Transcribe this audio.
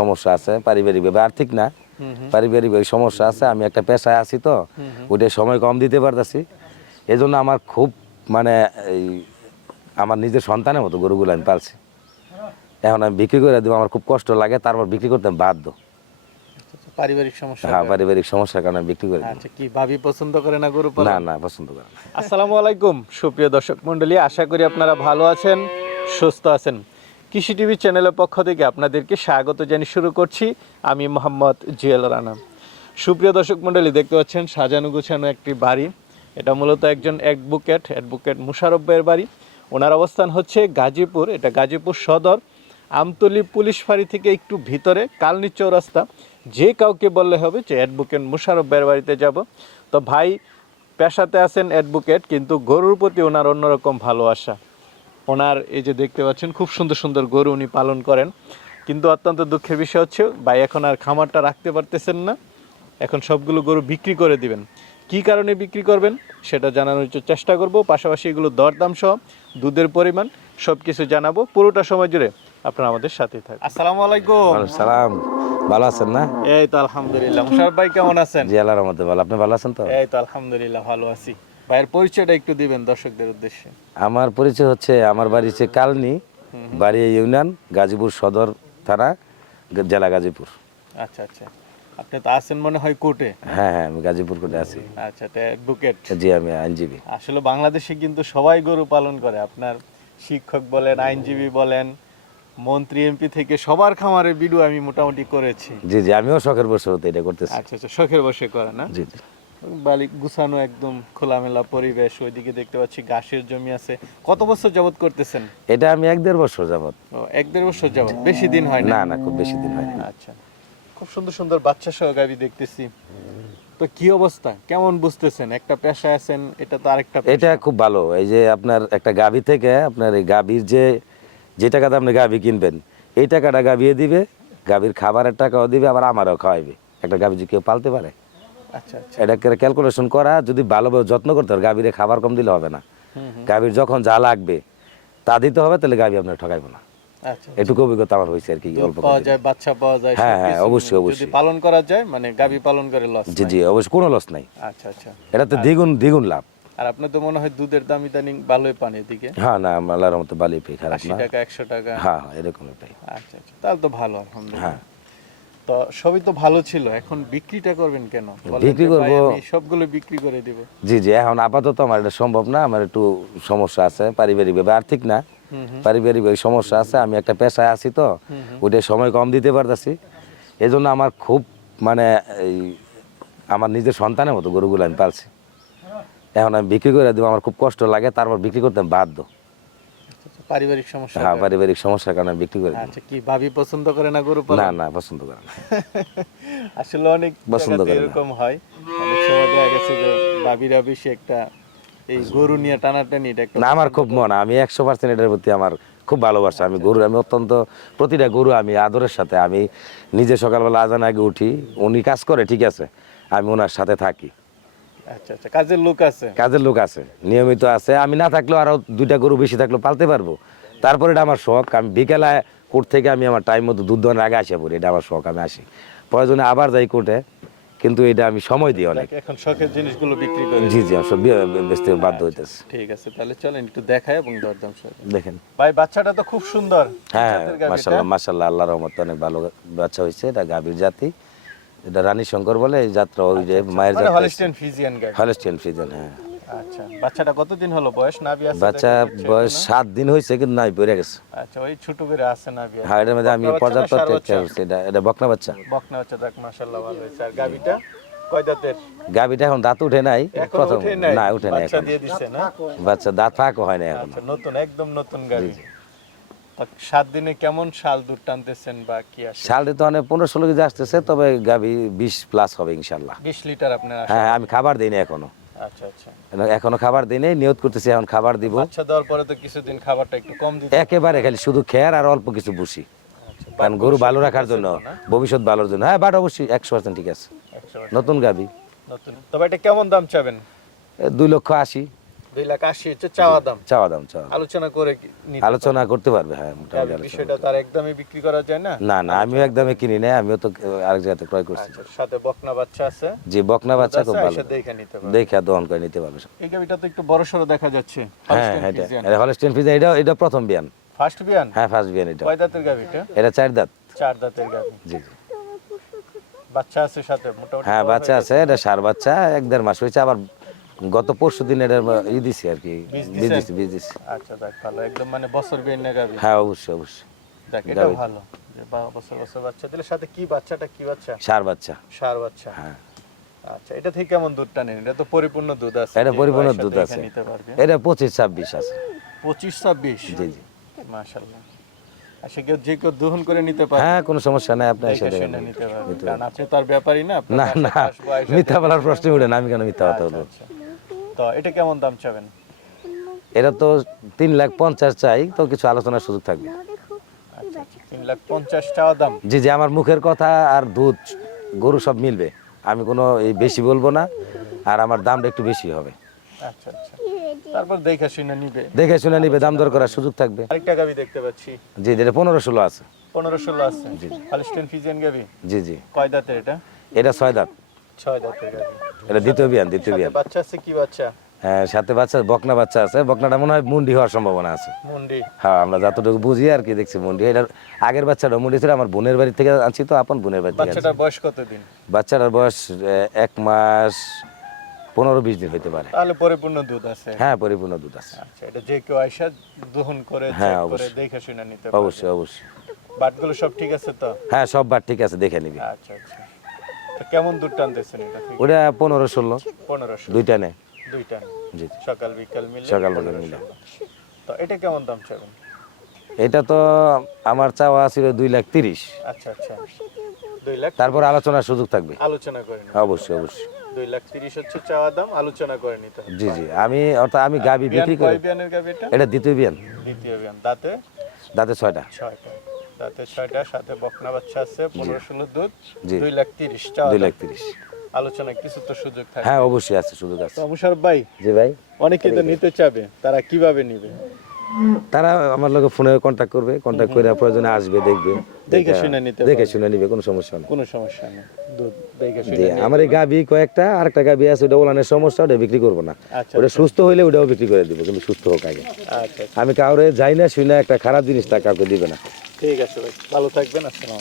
সমস্যা আছে পারিবারিকভাবে আর্থিক না পারিবারিক সমস্যা আছে আমি একটা পেশায় আছি তো ওইটা সময় কম দিতে পারতেছি। এই জন্য আমার খুব মানে এই আমার নিজের সন্তানের মতো গরুগুলো আমি পালছি। এখন আমি বিক্রি করে দেবো আমার খুব কষ্ট লাগে তারপর বিক্রি করতে আমি বাধ্য। আচ্ছা, পারিবারিক সমস্যা হ্যাঁ পারিবারিক সমস্যার কারণে বিক্রি করে আচ্ছা কি ভাবি পছন্দ করে না গরু না না পছন্দ করে না। আসসালামু আলাইকুম সুপ্রিয় দর্শক মণ্ডলী আশা করি আপনারা ভালো আছেন সুস্থ আছেন। কৃষি টিভি চ্যানেলের পক্ষ থেকে আপনাদেরকে স্বাগত জানিয়ে শুরু করছি। আমি মোহাম্মদ জুয়েল রানা। সুপ্রিয় দর্শক মণ্ডলী, দেখতে পাচ্ছেন সাজানো গুছানো একটি বাড়ি। এটা মূলত একজন অ্যাডভোকেট অ্যাডভোকেট মুশারফ ভাইয়ের বাড়ি। ওনার অবস্থান হচ্ছে গাজীপুর। এটা গাজীপুর সদর। আমতলি পুলিশ ফাঁড়ি থেকে একটু ভিতরে, কালনি চৌরাস্তা। যে কাউকে বললে হবে যে অ্যাডভোকেট মুশারফ ভাইয়ের বাড়িতে যাব। তো ভাই, পেশাতে আছেন অ্যাডভোকেট, কিন্তু গরুর প্রতি ওনার অন্যরকম ভালোবাসা। ওনার এই যে দেখতে পাচ্ছেন খুব সুন্দর সুন্দর গরু উনি পালন করেন। কিন্তু অত্যন্ত দুঃখের বিষয় হচ্ছে ভাই এখন আর খামারটা রাখতে পারতেছেন না। এখন সবগুলো গরু বিক্রি করে দিবেন। কি কারণে বিক্রি করবেন সেটা জানানোর জন্য চেষ্টা করব। পাশাপাশি এগুলো দরদাম সহ দুধের পরিমাণ সব কিছু জানাব। পুরোটা সময় জুড়ে আপনারা আমাদের সাথে থাকুন আসসালামু আলাইকুম। ওয়ালাইকুম সালাম। ভালো আছেন না? এই তো আলহামদুলিল্লাহ। মুশারফ ভাই কেমন আছেন? জি আল্লাহর মধ্যে ভালো। আপনি ভালো আছেন তো? এই তো আলহামদুলিল্লাহ ভালো আছি। ভাইয়ের পরিচয়টা একটু দিবেন দর্শকদের উদ্দেশ্যে। আমার পরিচয় হচ্ছে আমার বাড়ি হচ্ছে কালনি বাড়ি ইউনিয়ন গাজীপুর সদর থানা জেলা গাজীপুর। আচ্ছা আচ্ছা। আপনি তো আছেন মনে হয় কোর্টে? হ্যাঁ হ্যাঁ আমি গাজীপুর কোটে আছি। আচ্ছা অ্যাডভোকেট। জি আমি আইনজীবী। আসলে বাংলাদেশে কিন্তু সবাই গরু পালন করে। আপনার শিক্ষক বলেন আইনজীবী বলেন মন্ত্রী এমপি থেকে সবার খামারে ভিডিও আমি মোটামুটি করেছি। জি জি আমিও শখের বসে হতে এটা করতেছি। আচ্ছা আচ্ছা শখের বসে করে না? জি জি। বালি গুছানো একদম খোলামেলা পরিবেশ ওইদিকে দেখতে পাচ্ছি ঘাসের জমি আছে। কত বছর যাবত করতেছেন? এটা আমি এক দেড় বছর যাবত ও এক দেড় বছর যাবত বেশি দিন হয় না না না খুব বেশি দিন হয়নি আচ্ছা। খুব সুন্দর সুন্দর বাচ্চা সহ গাবি দেখতেছি। তো কি অবস্থা? কেমন বুঝতেছেন? একটা পেশা আছেন এটা তো আরেকটা। এটা খুব ভালো। এই যে আপনার একটা গাভী থেকে আপনার এই গাভীর যে যে টাকাতে আপনি গাভী কিনবেন এই টাকাটা গাভিয়ে দিবে গাভীর খাবারের টাকাও দিবে আবার আমারও খাওয়াইবে। একটা গাভী যে কেউ পালতে পারে? আচ্ছা আচ্ছা। এটা ক্যালকুলেশন করা যদি ভালোভাবে যত্ন করতে হবে গাভীরে খাবার কম দিলে হবে না। গাভীর যখন যা লাগবে তা দিতে হবে তাহলে গাভী আপনার ঠকাইবো না। আচ্ছা এটুকু অভিজ্ঞতা আমার হয়েছে আর কি অল্প পাওয়া যায় বাচ্চা পাওয়া যায় হ্যাঁ, হ্যাঁ। অবশ্যই, যদি অবশ্যই। পালন করা যায় মানে গাবি পালন করে লস জি জি অবশ্যই কোনো লস নাই। আচ্ছা আচ্ছা। এটা তো দ্বিগুণ দ্বিগুণ লাভ। আর আপনার তো মনে হয় দুধের দাম ইদানিং ভালোই পান এদিকে? হ্যাঁ না আল্লাহর মতো বালি পেয়ে খারাপ না। টাকা একশো টাকা। হ্যাঁ হ্যাঁ এরকম এটাই আচ্ছা আচ্ছা। তাহলে তো ভালো আলহামদুলিল্লাহ। হ্যাঁ। তো সবই তো ভালো ছিল এখন বিক্রিটা করবেন কেন? বিক্রি করব। সবগুলো বিক্রি করে দিব। জি জি এখন আপাতত আমার এটা সম্ভব না আমার একটু সমস্যা আছে পারিবারিকভাবে আর্থিক না। পারিবারিক সমস্যা আছে আমি একটা পেশায় আছি তো ওইটা সময় কম দিতে পারতেছি। এই জন্য আমার খুব মানে এই আমার নিজের সন্তানের মতো গরুগুলো আমি পালছি। এখন আমি বিক্রি করে দেবো আমার খুব কষ্ট লাগে তারপর বিক্রি করতে আমি বাধ্য। পারিবারিক সমস্যা হ্যাঁ পারিবারিক সমস্যার কারণে বিক্রি করে আচ্ছা কি ভাবি পছন্দ করে না গরু না না পছন্দ করে না। আসলে অনেক পছন্দ করে এরকম হয়। অনেক সময় দেখা গেছে যে ভাবিরা বেশি একটা এই গরু নিয়ে টানাটানি এটা না আমার খুব মন। আমি একশো পার্সেন্ট এটার প্রতি আমার খুব ভালোবাসা। আমি গরু আমি অত্যন্ত প্রতিটা গরু আমি আদরের সাথে আমি নিজে সকালবেলা আজান আগে উঠি উনি কাজ করে ঠিক আছে আমি ওনার সাথে থাকি। আচ্ছা আচ্ছা কাজের লোক আছে? কাজের লোক আছে নিয়মিত আছে। আমি না থাকলেও আরও দুইটা গরু বেশি থাকলেও পালতে পারব। তারপরে এটা আমার শখ। আমি বিকেলে কোর্ট থেকে আমি আমার টাইম মতো দুধ দোয়ানোর আগে আসে পড়ি। এটা আমার শখ আমি আসি। প্রয়োজনে আবার যাই কোর্টে কিন্তু এটা আমি সময় দিই অনেক। এখন শখের জিনিসগুলো বিক্রি করে জি জি সব বেচতে বাধ্য হইতেছে। ঠিক আছে তাহলে চলেন একটু দেখাই এবং দরদাম দেখেন। ভাই বাচ্চাটা তো খুব সুন্দর। হ্যাঁ জাতের গাভীটা। মাসাল্লাহ মাসাল্লাহ আল্লাহ রহমত অনেক ভালো বাচ্চা হয়েছে এটা গাভীর জাতি। এটা রানী শঙ্কর বলে এই যাত্রা ওই যে মায়ের মানে যাত্রা। হলিস্টিয়ান ফিজিয়ান গাই হলস্টিয়ান ফিজন হ্যাঁ। আচ্ছা বাচ্চাটা কতদিন হলো? বয়স নাভি আছে বাচ্চা বয়স সাত দিন হয়েছে কিন্তু নাই পড়ে গেছে। আচ্ছা ওই ছোট করে আছে নাভি। হ্যাঁ এটার মধ্যে আমি পর্যাপ্ত ষাঁড় টেক বাচ্চা? কেয়ার করছি। এটা এটা বকনা বাচ্চা। বকনা বাচ্চা দেখ মাশাআল্লাহ ভালো হয়েছে। আর গাবিটা কয় দাঁতের? গাভীটা এখন দাঁত উঠে নাই প্রথম না উঠে নাই বাচ্চা দিয়ে দিছে না? বাচ্চা দাঁত ফাঁকও হয় না এখন। আচ্ছা নতুন একদম নতুন গাবি তা সাত দিনে কেমন শাল দুধ টানতেছেন বা কি আসে? সালটি তো অনেক পনেরো ষোলো কেজি আসতেছে তবে গাভী বিশ প্লাস হবে ইনশাল্লাহ। বিশ লিটার আপনার হ্যাঁ আমি খাবার দিই না এখনও। আচ্ছা আচ্ছা। এখনও খাবার দিই নাই নিয়ত করতেছি এখন খাবার দিব। বাচ্চা দেওয়ার পরে তো কিছুদিন খাবারটা একটু কম দিতে একেবারে খালি শুধু খেয়ার আর অল্প কিছু বুসি আচ্ছা, কারণ গরু ভালো রাখার জন্য ভবিষ্যৎ ভালোর জন্য। হ্যাঁ বাট অবশ্যই একশো পার্সেন্ট ঠিক আছে। নতুন গাবি নতুন। তবে এটা কেমন দাম চাবেন? দুই লক্ষ আশি। দুই লাখ আশি হচ্ছে চাওয়া দাম। চাওয়া দাম চাওয়া আলোচনা করে আলোচনা করতে পারবে হ্যাঁ মোটামুটি বিষয়টা তার একদমই বিক্রি করা যায় না? না না আমিও একদমই কিনি নাই আমিও তো আরেক জায়গাতে ক্রয় করছি। আচ্ছা সাথে বকনা বাচ্চা আছে। যে বকনা বাচ্চা খুব ভালো। দেখে নিতে পারবে। দেখে দহন করে নিতে পারবে এই গাবিটা তো একটু বড় সড়ো দেখা যাচ্ছে। হ্যাঁ এটা এটা হলস্টেন ফিজা এটা এটা প্রথম বিয়ান। ফার্স্ট বিয়ান? হ্যাঁ ফার্স্ট বিয়ান এটা। কয় দাঁতের গাবিটা এটা? চার দাঁত। চার দাঁতের গাবি। জি জি। বাচ্চা আছে সাথে মোটামুটি হ্যাঁ বাচ্চা আছে এটা সার বাচ্চা এক দেড় মাস হয়েছে আবার গত পরশু দিন এটা ই দিছি আর কি বীজ দিছি বীজ দিছি। আচ্ছা দেখ ভালো একদম মানে বছর না গাবি। হ্যাঁ অবশ্যই অবশ্যই। দেখ এটা ভালো বছর বছর বাচ্চা। দিলে সাথে কি বাচ্চাটা কি বাচ্চা? সার বাচ্চা। সার বাচ্চা। হ্যাঁ। আচ্ছা এটা থেকে কেমন দুধটা নেন? এটা তো পরিপূর্ণ দুধ আছে। এটা পরিপূর্ণ দুধ আছে। এটা পঁচিশ ছাব্বিশ আছে। পঁচিশ ছাব্বিশ? জি জি। মাশাল্লাহ আচ্ছা কেউ যে কেউ দহন করে নিতে পারে হ্যাঁ কোনো সমস্যা নাই আপনি এসে নিতে পারবে কারণ আপনি তো আর ব্যাপারই না না না মিথ্যা বলার প্রশ্ন উঠে না আমি কেন মিথ্যা কথা বলব? আচ্ছা। তো এটা কেমন দাম চাবেন? এটা তো তিন লাখ পঞ্চাশ চাই তো কিছু আলোচনার সুযোগ থাকবে। তিন লাখ পঞ্চাশ টাকা দাম। জি জি আমার মুখের কথা আর দুধ গরু সব মিলবে। আমি কোনো এই বেশি বলব না আর আমার দামটা একটু বেশি হবে। আচ্ছা আচ্ছা। তারপর দেখে শুনে নিবে। দেখে শুনে নিবে দাম দর করার সুযোগ থাকবে। আরেকটা গাবি দেখতে পাচ্ছি। জি এটা পনেরো ষোলো আছে। পনেরো ষোলো আছে। হলিস্টেন ফিজিয়ান গাবি? জি জি। কয় দাঁতের এটা? এটা ছয় দাঁত। ছয় দাঁতের গাবি এটা দ্বিতীয় বিয়ান দ্বিতীয় বিয়ান। বাচ্চা আছে কি বাচ্চা? হ্যাঁ সাথে বাচ্চা বকনা বাচ্চা আছে। বকনাটা মনে হয় মুন্ডি হওয়ার সম্ভাবনা আছে। মুন্ডি। হ্যাঁ আমরা যতটুকু বুঝি আর কি দেখছি মুন্ডি। এটার আগের বাচ্চাটা মুন্ডি ছিল আমার বোনের বাড়ি থেকে আনছি তো আপন বোনের বাড়ি থেকে বাচ্চাটার বয়স কতদিন? বাচ্চাটার বয়স এক মাস পনেরো বিশ দিন হইতে পারে। তাহলে পরিপূর্ণ দুধ আছে। হ্যাঁ পরিপূর্ণ দুধ আছে। আচ্ছা এটা যে কেউ দহন করে হ্যাঁ, অবশ্যই। দেখে শুনে নিতে অবশ্যই অবশ্যই। বাটগুলো সব ঠিক আছে তো? হ্যাঁ সব বাট ঠিক আছে দেখে নিবি। আচ্ছা আচ্ছা। কেমন দুধ টানতেছেন এটা থেকে? ওটা পনেরো ষোলো। পনেরোশো দুইটা নেই দুইটা জি সকাল বিকাল মিলে সকাল বিকাল 1500 মিলে। তো এটা কেমন দাম চাবেন? এটা তো আমার চাওয়া ছিল দুই লাখ তিরিশ। আচ্ছা আচ্ছা। দুই লাখ তারপর আলোচনার সুযোগ থাকবে। আলোচনা করে নিন অবশ্যই অবশ্যই। দুই লাখ তিরিশ হচ্ছে চাওয়া দাম আলোচনা করে নিতে হবে। জি জি। আমি অর্থাৎ আমি গাবি বিয়ান বিক্রি করি। কয় বিয়ানের গাবি এটা এটা দ্বিতীয় বিয়ান। দ্বিতীয় বিয়ান। দাঁতে? দাঁতে ছয়টা। ছয়টা। দাঁতে ছয়টা সাথে বকনা বাচ্চা আছে পনেরো ষোলো দুধ দুই লাখ দুই লাখ তিরিশ। আলোচনা কিছু তো সুযোগ থাকে। হ্যাঁ অবশ্যই আছে সুযোগ আছে। মুশারফ ভাই জি ভাই। অনেকেই তো নিতে চাবে তারা কীভাবে নিবে? তারা আমার লোকে ফোনে কন্ট্যাক্ট করবে কন্ট্যাক্ট করে প্রয়োজনে আসবে দেখবে। দেখে শুনে নিতে দেখে শুনে নিবে কোনো সমস্যা নেই। কোনো সমস্যা নেই। দুধ দেখে শুনে আমার এই গাবি কয়েকটা আরেকটা গাবি আছে ওটা ওলানের সমস্যা ওটা বিক্রি করব না। আচ্ছা ওটা সুস্থ হইলে ওটাও বিক্রি করে দিব কিন্তু সুস্থ হোক আগে। আচ্ছা আমি কাউরে যাই না শুই না একটা খারাপ জিনিসটা কাউকে দিবে না। ঠিক আছে ভাই ভালো থাকবেন আসসালাম